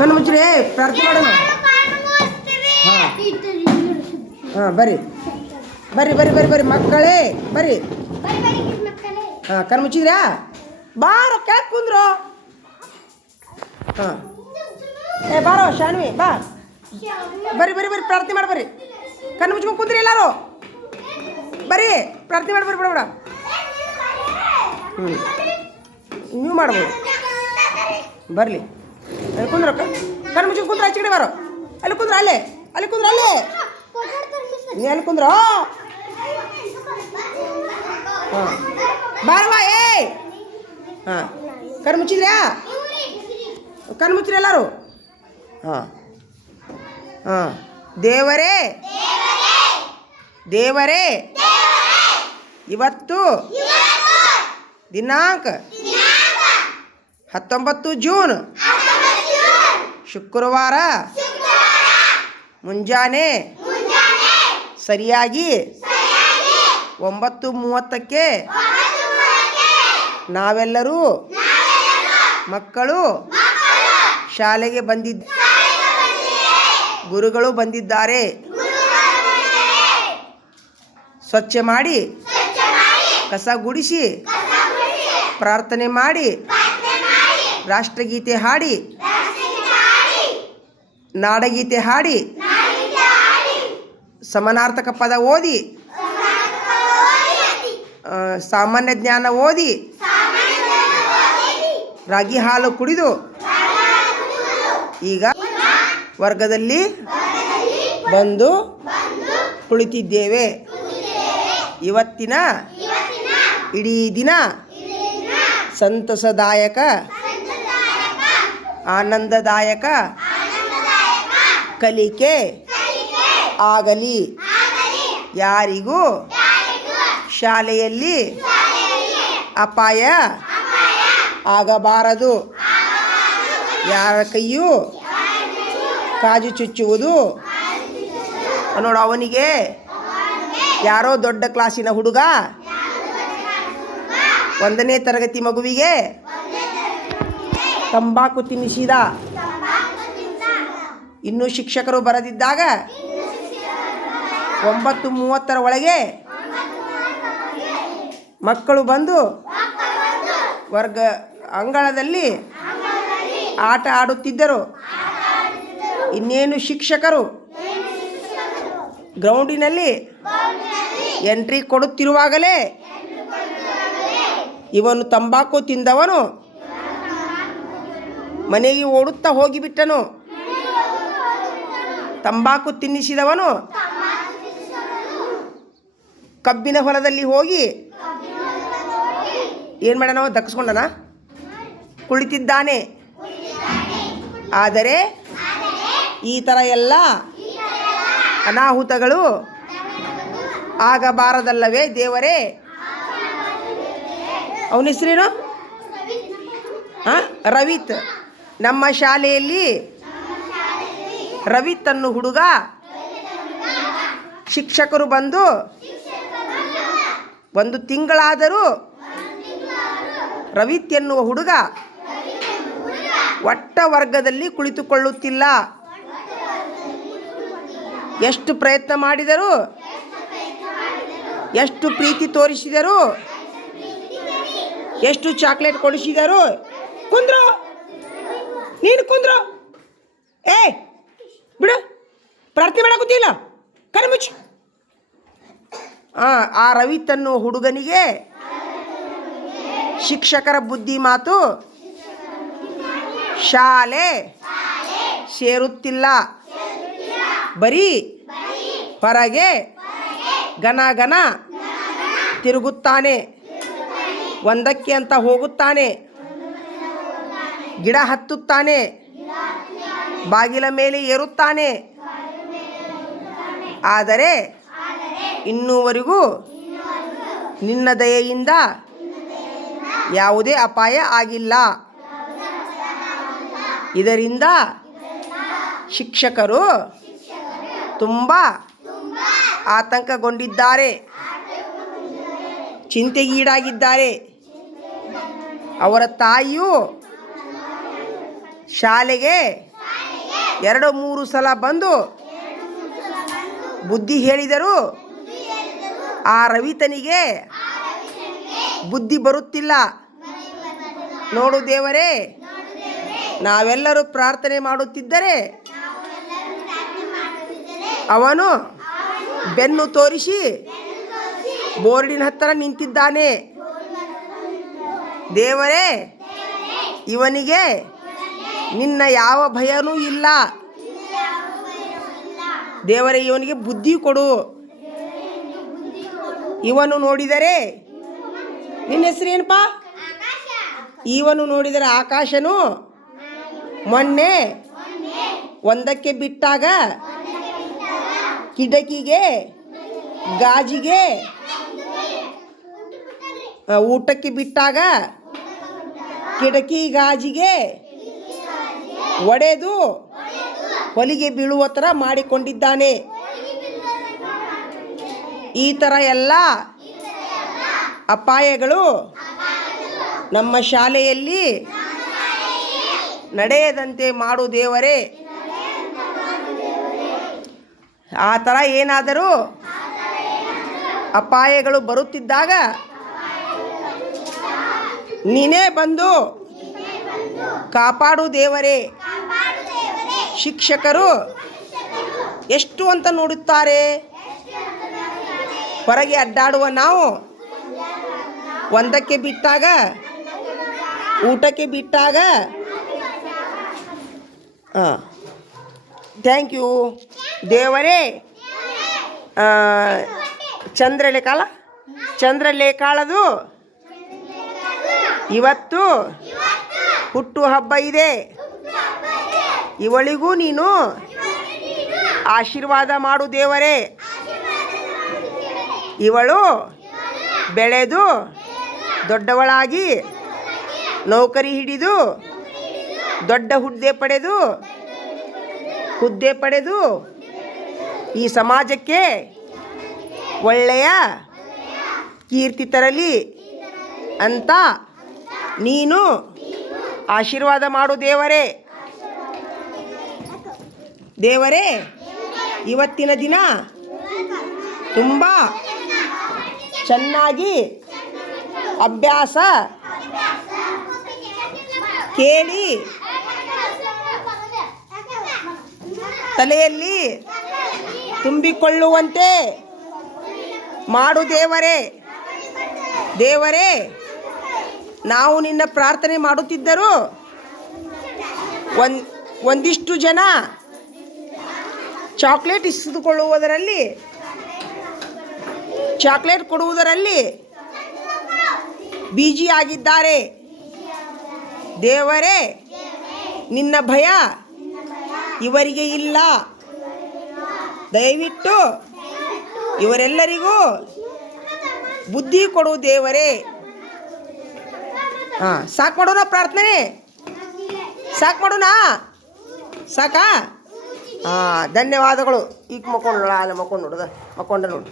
ಕಣ್ಣು ಮುಚ್ಚ್ರಿ ಪ್ರಾರ್ಥನೆ ಮಾಡೋಣ. ಹಾಂ ಹಾಂ ಬರ್ರಿ ಬರ್ರಿ ಬರ್ರಿ ಬರ್ರಿ ಬರ್ರಿ ಮಕ್ಕಳೇ ಬರ್ರಿ. ಹಾಂ ಕಣ್ಣು ಮುಚ್ಚಿದ್ರಾ? ಬಾರೋ ಕ್ಯಾಕ್ ಕುಂದ್ರು. ಹಾಂ ಬಾರೋ ಶಾನ್ವಿ ಬಾ ಬರ್ರಿ ಬರ್ರಿ ಬರ್ರಿ ಪ್ರಾರ್ಥನೆ ಮಾಡಿ ಬರ್ರಿ. ಕಣ್ಣು ಮುಚ್ಕೊಂಡು ಕುಂದ್ರಿ ಎಲ್ಲರೂ ಬರ್ರಿ ಪ್ರಾರ್ಥನೆ ಮಾಡಿ ಬರ್ರಿ ಬಿಡ ಬಿಡ. ನೀವು ಮಾಡ್ಬೋದು ಬರಲಿ. ಅಲ್ಲಿ ಕುಂದ್ರ ಕಣ್ಣು ಮುಚ್ಕೊಂಡು ಕುಂದ್ರ ಆಚೆ ಕಡೆ ಬಾರೋ. ಅಲ್ಲಿ ಕುಂದ್ರ ಅಲ್ಲೇ ಅಲ್ಲಿ ಕುಂದ್ರ ಅಲ್ಲೇ ನೀ ಅಲ್ಲಿ ಕುಂದ್ರ. ಹಾಂ ಬಾರವಾ ಏ. ಹಾಂ ಕಣ್ಣು ಮುಚ್ಚಿದ್ರ್ಯಾ? ಕಣ್ಣು ಮುಚ್ಚಿರಿ ಎಲ್ಲರೂ. ಹಾಂ ಹಾಂ ದೇವರೇ ದೇವರೇ ಇವತ್ತು ದಿನಾಂಕ 19 ಜೂನ್ ಶುಕ್ರವಾರ ಮುಂಜಾನೆ ಸರಿಯಾಗಿ 9:30ಕ್ಕೆ ನಾವೆಲ್ಲರೂ ಮಕ್ಕಳು ಶಾಲೆಗೆ ಗುರುಗಳು ಬಂದಿದ್ದಾರೆ. ಸ್ವಚ್ಛ ಮಾಡಿ ಕಸ ಗುಡಿಸಿ ಪ್ರಾರ್ಥನೆ ಮಾಡಿ ರಾಷ್ಟ್ರಗೀತೆ ಹಾಡಿ ನಾಡಗೀತೆ ಹಾಡಿ ಸಮಾನಾರ್ಥಕ ಪದ ಓದಿ ಸಾಮಾನ್ಯ ಜ್ಞಾನ ಓದಿ ರಾಗಿ ಹಾಲು ಕುಡಿದು ಈಗ ವರ್ಗದಲ್ಲಿ ಬಂದು ಕುಳಿತಿದ್ದೇವೆ. ಇವತ್ತಿನ ಇಡೀ ದಿನ ಸಂತಸದಾಯಕ ಆನಂದದಾಯಕ ಕಲಿಕೆ ಆಗಲಿ. ಯಾರಿಗೂ ಶಾಲೆಯಲ್ಲಿ ಅಪಾಯ ಆಗಬಾರದು. ಯಾರ ಕೈಯೂ ಕಾಜು ಚುಚ್ಚುವುದು ನೋಡು. ಅವನಿಗೆ ಯಾರೋ ದೊಡ್ಡ ಕ್ಲಾಸಿನ ಹುಡುಗ 1ನೇ ತರಗತಿ ಮಗುವಿಗೆ ತಂಬಾಕು ತಿನ್ನಿಸಿದ. ಇನ್ನೂ ಶಿಕ್ಷಕರು ಬರದಿದ್ದಾಗ 9:30 ಒಳಗೆ ಮಕ್ಕಳು ಬಂದು ವರ್ಗ ಅಂಗಳದಲ್ಲಿ ಆಟ ಆಡುತ್ತಿದ್ದರು. ಇನ್ನೇನು ಶಿಕ್ಷಕರು ಗ್ರೌಂಡಿನಲ್ಲಿ ಎಂಟ್ರಿ ಕೊಡುತ್ತಿರುವಾಗಲೇ ಇವನು ತಂಬಾಕು ತಿಂದವನು ಮನೆಗೆ ಓಡುತ್ತಾ ಹೋಗಿಬಿಟ್ಟನು. ತಂಬಾಕು ತಿನ್ನಿಸಿದವನು ಕಬ್ಬಿನ ಹೊಲದಲ್ಲಿ ಹೋಗಿ ಏನು ಮಾಡೋಣ ದಕ್ಕಿಸ್ಕೊಂಡನ ಕುಳಿತಿದ್ದಾನೆ. ಆದರೆ ಈ ಥರ ಎಲ್ಲ ಅನಾಹುತಗಳು ಆಗಬಾರದಲ್ಲವೇ ದೇವರೇ? ಅವನ ಹೆಸರೇನು? ರವಿತ್. ನಮ್ಮ ಶಾಲೆಯಲ್ಲಿ ರವಿತ್ ಅನ್ನೋ ಹುಡುಗ ಶಿಕ್ಷಕರು ಬಂದು 1 ತಿಂಗಳಾದರೂ ರವಿತ್ ಎನ್ನುವ ಹುಡುಗ ಒಟ್ಟ ವರ್ಗದಲ್ಲಿ ಕುಳಿತುಕೊಳ್ಳುತ್ತಿಲ್ಲ. ಎಷ್ಟು ಪ್ರಯತ್ನ ಮಾಡಿದರು, ಎಷ್ಟು ಪ್ರೀತಿ ತೋರಿಸಿದರು, ಎಷ್ಟು ಚಾಕ್ಲೇಟ್ ಕೊಡಿಸಿದರು. ಕುಂದ್ರು ನೀನು ಕುಂದ್ರು. ಬಿಡು ಪ್ರಾರ್ಥನೆ ಮಾಡಕೂತಿಲ್ಲ. ಕಣ್ಮುಚ್ಚು. ಆ ರವಿತ್ ಅನ್ನೋ ಹುಡುಗನಿಗೆ ಶಿಕ್ಷಕರ ಬುದ್ಧಿ ಮಾತು ಶಾಲೆ ಸೇರುತ್ತಿಲ್ಲ. ಬರೀ ಹೊರಗೆ ಗನ ಗನ ತಿರುಗುತ್ತಾನೆ. ಒಂದಕ್ಕೆ ಅಂತ ಹೋಗುತ್ತಾನೆ. ಗಿಡ ಹತ್ತುತ್ತಾನೆ. ಬಾಗಿಲ ಮೇಲೆ ಏರುತ್ತಾನೆ. ಆದರೆ ಇನ್ನೂವರೆಗೂ ನಿನ್ನ ದಯೆಯಿಂದ ಯಾವುದೇ ಅಪಾಯ ಆಗಿಲ್ಲ. ಇದರಿಂದ ಶಿಕ್ಷಕರು ತುಂಬ ಆತಂಕಗೊಂಡಿದ್ದಾರೆ, ಚಿಂತೆಗೀಡಾಗಿದ್ದಾರೆ. ಅವರ ತಾಯಿಯು ಶಾಲೆಗೆ 2-3 ಸಲ ಬಂದು ಬುದ್ಧಿ ಹೇಳಿದರು ಆ ರವಿತನಿಗೆ ಬುದ್ಧಿ ಬರುತ್ತಿಲ್ಲ. ನೋಡು ದೇವರೇ, ನಾವೆಲ್ಲರೂ ಪ್ರಾರ್ಥನೆ ಮಾಡುತ್ತಿದ್ದರೆ ಅವನು ಬೆನ್ನು ತೋರಿಸಿ ಬೋರ್ಡಿನ ಹತ್ತಿರ ನಿಂತಿದ್ದಾನೆ. ದೇವರೇ, ಇವನಿಗೆ ನಿನ್ನ ಯಾವ ಭಯನೂ ಇಲ್ಲ. ದೇವರೇ, ಇವನಿಗೆ ಬುದ್ಧಿ ಕೊಡು. ಇವನು ನೋಡಿದರೆ, ನಿನ್ನ ಹೆಸರೇನಪ್ಪ? ಇವನು ನೋಡಿದರೆ ಆಕಾಶನು ಮೊನ್ನೆ ಒಂದಕ್ಕೆ ಬಿಟ್ಟಾಗ ಕಿಟಕಿಗೆ ಗಾಜಿಗೆ ಊಟಕ್ಕೆ ಬಿಟ್ಟಾಗ ಕಿಟಕಿ ಗಾಜಿಗೆ ಒಡೆದು ಹೊಲಿಗೆ ಬೀಳುವ ಥರ ಮಾಡಿಕೊಂಡಿದ್ದಾನೆ. ಈ ಥರ ಎಲ್ಲ ಅಪಾಯಗಳು ನಮ್ಮ ಶಾಲೆಯಲ್ಲಿ ನಡೆಯದಂತೆ ಮಾಡು ದೇವರೇ. ಆ ಥರ ಏನಾದರೂ ಅಪಾಯಗಳು ಬರುತ್ತಿದ್ದಾಗ ನೀನೇ ಬಂದು ಕಾಪಾಡು ದೇವರೇ. ಶಿಕ್ಷಕರು ಎಷ್ಟು ಅಂತ ನೋಡುತ್ತಾರೆ. ಹೊರಗೆ ಅಡ್ಡಾಡುವ ನಾವು ಒಂದಕ್ಕೆ ಬಿಟ್ಟಾಗ ಊಟಕ್ಕೆ ಬಿಟ್ಟಾಗ ಥ್ಯಾಂಕ್ ಯು ದೇವರೇ. ಚಂದ್ರಲೇಖಾಳದು ಇವತ್ತು ಹುಟ್ಟು ಹಬ್ಬ ಇದೆ. ಇವಳಿಗೂ ನೀನು ಆಶೀರ್ವಾದ ಮಾಡು ದೇವರೇ. ಇವಳು ಬೆಳೆದು ದೊಡ್ಡವಳಾಗಿ ನೌಕರಿ ಹಿಡಿದು ದೊಡ್ಡ ಹುದ್ದೆ ಪಡೆದು ಈ ಸಮಾಜಕ್ಕೆ ಒಳ್ಳೆಯ ಕೀರ್ತಿ ತರಲಿ ಅಂತ ನೀನು ಆಶೀರ್ವಾದ ಮಾಡು ದೇವರೇ. ದೇವರೇ, ಇವತ್ತಿನ ದಿನ ತುಂಬ ಚೆನ್ನಾಗಿ ಅಭ್ಯಾಸ ಕೇಳಿ ತಲೆಯಲ್ಲಿ ತುಂಬಿಕೊಳ್ಳುವಂತೆ ಮಾಡು ದೇವರೇ. ದೇವರೇ, ನಾವು ನಿನ್ನ ಪ್ರಾರ್ಥನೆ ಮಾಡುತ್ತಿದ್ದರೂ ಒಂದಿಷ್ಟು ಜನ ಚಾಕ್ಲೇಟ್ ಕೊಡುವುದರಲ್ಲಿ ಬಿಜಿ ಆಗಿದ್ದಾರೆ. ದೇವರೇ, ನಿನ್ನ ಭಯ ಇವರಿಗೆ ಇಲ್ಲ. ದಯವಿಟ್ಟು ಇವರೆಲ್ಲರಿಗೂ ಬುದ್ಧಿ ಕೊಡು ದೇವರೇ. ಸಾಕು ಮಾಡೋಣ ಪ್ರಾರ್ಥನೆ? ಸಾಕು ಮಾಡೋಣ? ಸಾಕಾ? ಧನ್ಯವಾದಗಳು. ಈಗ ಮಕ್ಕೊಂಡು ನೋಡ ನೋಡು.